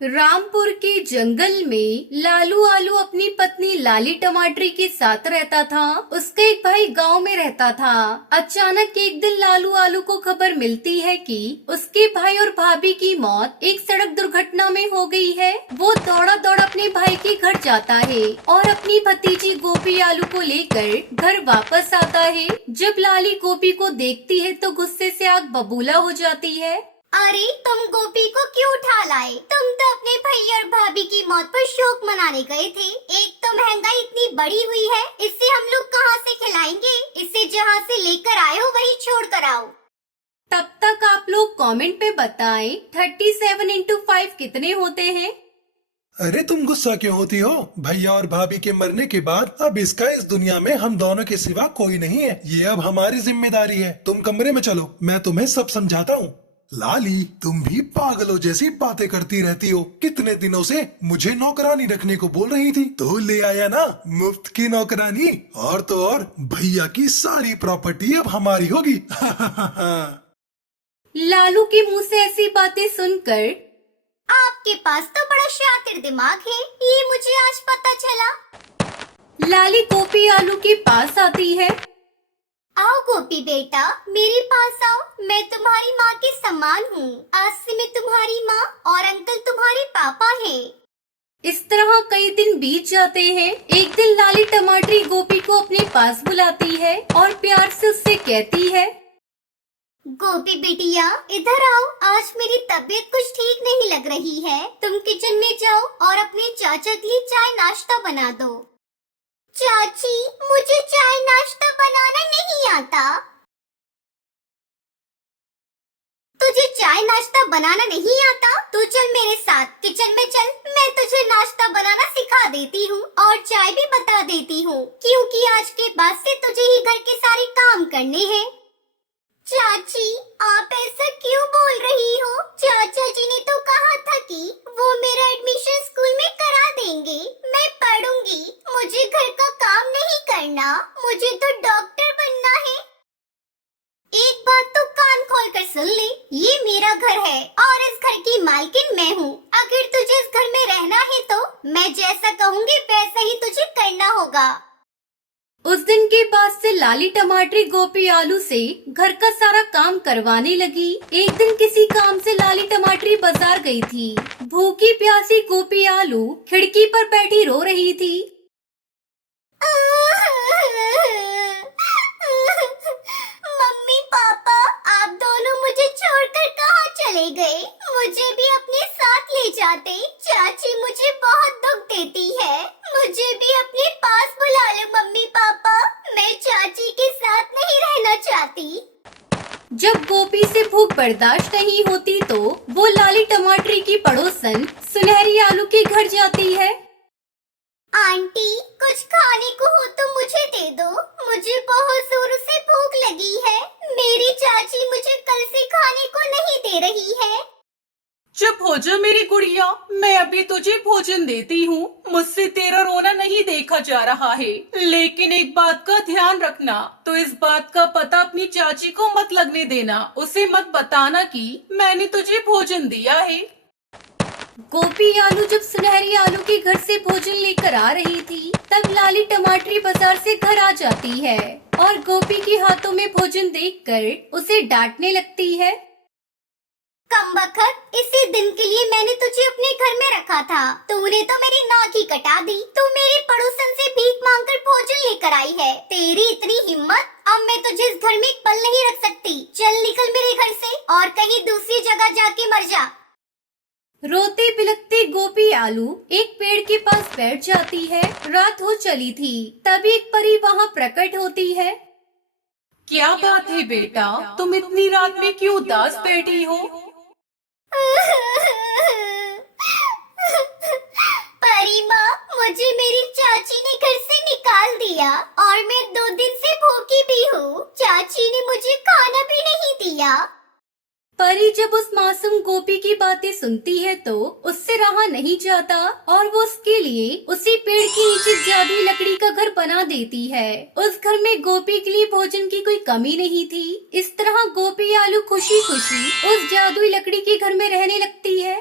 रामपुर के जंगल में लालू आलू अपनी पत्नी लाली टमाटरी के साथ रहता था। उसका एक भाई गांव में रहता था। अचानक एक दिन लालू आलू को खबर मिलती है कि उसके भाई और भाभी की मौत एक सड़क दुर्घटना में हो गई है। वो दौड़ा दौड़ा अपने भाई के घर जाता है और अपनी भतीजी गोपी आलू को लेकर घर वापस आता है। जब लाली गोपी को देखती है तो गुस्से से आग बबूला हो जाती है। अरे तुम गोपी को क्यों उठा लाए? तुम तो अपने भैया और भाभी की मौत पर शोक मनाने गए थे। एक तो महंगाई इतनी बढ़ी हुई है, इससे हम लोग कहाँ से खिलाएंगे? इसे जहाँ से लेकर आए हो वही छोड़ कर आओ। तब तक आप लोग कमेंट पे बताएं 37 इंटू 5 कितने होते हैं। अरे तुम गुस्सा क्यों होती हो? भैया और भाभी के मरने के बाद अब इसका इस दुनिया में हम दोनों के सिवा कोई नहीं है। ये अब हमारी जिम्मेदारी है। तुम कमरे में चलो, मैं तुम्हें सब समझाता हूँ। लाली, तुम भी पागलों जैसी बातें करती रहती हो। कितने दिनों से मुझे नौकरानी रखने को बोल रही थी, तो ले आया ना मुफ्त की नौकरानी। और तो और भैया की सारी प्रॉपर्टी अब हमारी होगी। लालू के मुंह से ऐसी बातें सुनकर आपके पास तो बड़ा शातिर दिमाग है, ये मुझे आज पता चला। लाली गोपी आलू के पास आती है। आओ गोपी बेटा, मेरे पास आओ। मैं तुम्हारी माँ के समान हूँ। आज से मैं तुम्हारी माँ और अंकल तुम्हारे पापा हैं। इस तरह कई दिन बीत जाते हैं। एक दिन लाली टमाटरी गोपी को अपने पास बुलाती है और प्यार से उससे कहती है, गोपी बेटिया इधर आओ। आज मेरी तबीयत कुछ ठीक नहीं लग रही है। तुम किचन में जाओ और अपने चाचा के लिए चाय नाश्ता बना दो। चाची, मुझे चाय नाश्ता बनाना नहीं आता। तुझे चाय नाश्ता बनाना नहीं आता? तो चल मेरे साथ किचन में चल, मैं तुझे नाश्ता बनाना सिखा देती हूँ और चाय भी बता देती हूँ, क्योंकि आज के बाद से तुझे ही घर के सारे काम करने हैं। चाची, आप ऐसा क्यों बोल रही हो? चाचा जी ने तो कहा था कि वो मेरा एडमिशन स्कूल में करा देंगे। मैं पढ़ूंगी, मुझे घर का काम नहीं करना, मुझे तो डॉक्टर बनना है। एक बात तो कान खोल कर सुन ले, ये मेरा घर है और इस घर की मालकिन मैं हूँ। अगर तुझे इस घर में रहना है तो मैं जैसा कहूँगी वैसा ही तुझे करना होगा। उस दिन के बाद से लाली टमाटरी गोपी आलू से घर का सारा काम करवाने लगी। एक दिन किसी काम से लाली टमाटरी बाजार गई थी। भूखी प्यासी गोपी आलू खिड़की पर बैठी रो रही थी। मम्मी पापा, आप दोनों मुझे छोड़कर कहाँ चले गए? मुझे भी अपने साथ ले जाते। चाची मुझे बहुत दुख देती है, मुझे भी अपने पास बुला लो मम्मी पापा। मैं चाची के साथ नहीं रहना चाहती। जब गोपी से भूख बर्दाश्त नहीं होती तो वो लाली टमाटरी की पड़ोसन सुनहरी आलू के घर जाती है। आंटी, कुछ खाने को हो तो मुझे दे दो। मुझे बहुत जोरों से भूख लगी है। मेरी चाची मुझे कल से खाने को नहीं दे रही है। चुप हो जा मेरी गुड़िया, मैं अभी तुझे भोजन देती हूँ। मुझसे तेरा रोना नहीं देखा जा रहा है, लेकिन एक बात का ध्यान रखना, तो इस बात का पता अपनी चाची को मत लगने देना। उसे मत बताना कि मैंने तुझे भोजन दिया है। गोपी आलू जब सुनहरी आलू के घर से भोजन लेकर आ रही थी, तब लाली टमाटरी बाजार से घर आ जाती है और गोपी के हाथों में भोजन देखकर उसे डांटने लगती है। कमबख्त, इसी दिन के लिए मैंने तुझे अपने घर में रखा था, तूने तो मेरी नाक ही कटा दी। तू मेरे पड़ोसन से भीख मांगकर भोजन लेकर आई है। तेरी इतनी हिम्मत! अब मैं तुझे इस घर में एक पल नहीं रख सकती। चल निकल मेरे घर से और कहीं दूसरी जगह जाके मर जा। रोते बिलखते गोपी आलू एक पेड़ के पास बैठ जाती है। रात हो चली थी, तभी एक परी वहाँ प्रकट होती है। क्या बात है बेटा, तुम इतनी रात में क्यों उदास बैठी हो? परी माँ, मुझे मेरी चाची ने घर से निकाल दिया और मैं 2 दिन से भूखी भी हूँ। चाची ने मुझे खाना भी नहीं दिया। परी जब उस मासूम गोपी की बातें सुनती है तो उससे रहा नहीं जाता और वो उसके लिए उसी पेड़ के नीचे जादुई लकड़ी का घर बना देती है। उस घर में गोपी के लिए भोजन की कोई कमी नहीं थी। इस तरह गोपी आलू खुशी खुशी उस जादुई लकड़ी के घर में रहने लगती है।